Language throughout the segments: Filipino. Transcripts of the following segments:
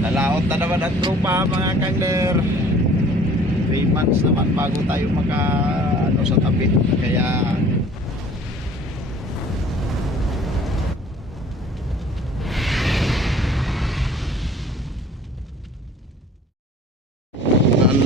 Nalaot na naman ang trupa mga kangler. 3 months naman bago tayo maka ano sa tabi. Kaya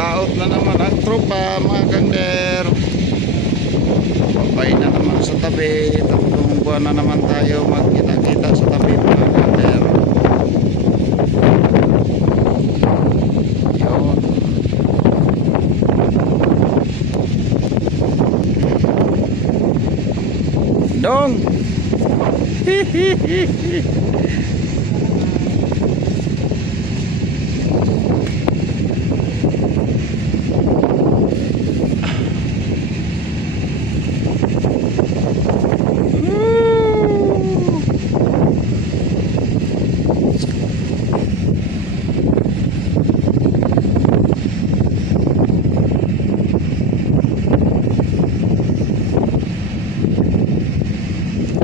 Nalaot na naman ang trupa mga kangler. Babay na naman sa tabi. Tatlong buwan na naman tayo magkita-kita sa tabi mga kangler. Yun. Dong! Woo!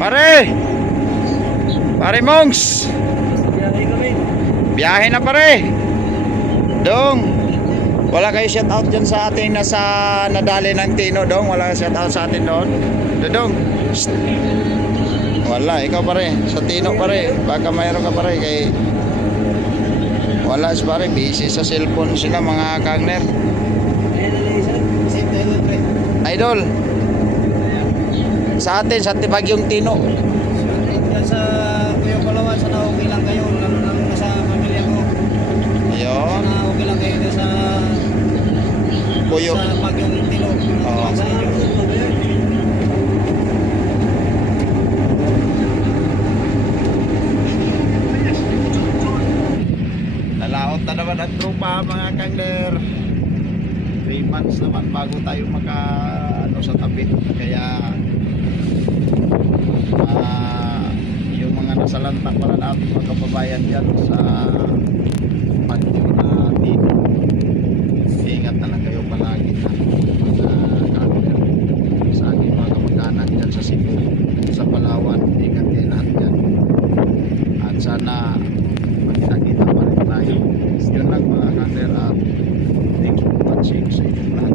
Pare! Pare Mongs! Biyahe na pare! Dong! Wala kayo shout out dyan sa ating nasa nadali ng Tino dong? Wala shout out sa atin doon? Dong! Shh. Wala, ikaw pare. Sa Tino pare. Baka mayroon ka pare kay... Wala pare, busy sa cellphone sila mga kagner. Ayan na lang isa. Same tayo doon, pre. Idol! Sa atin, sa Tibagyong Tino. Sa Kuya Palawan, sana okay lang kayo. Lalo na sa pamilya ko. Ayun. Sana okay lang kayo sa Kuyo. sa Bagyong Tilo. Oo. Sa inyo. Nalaot na naman ang trupa mga kangler 3 months naman bago tayo maka ano sa tabi kaya uh, yung mga nasa lantak pala natin mga kababayan dyan sa panyo na dito. Ingat na lang kayo palagi. Na uh, camera sa aking mga kamag-anak dyan sa Cebu sa Palawan ingat kayo lahat dyan. At sana magkita-kita pa rin tayo. Yun lang mga kander at ah, thanks for watching. Sa inyong lahat.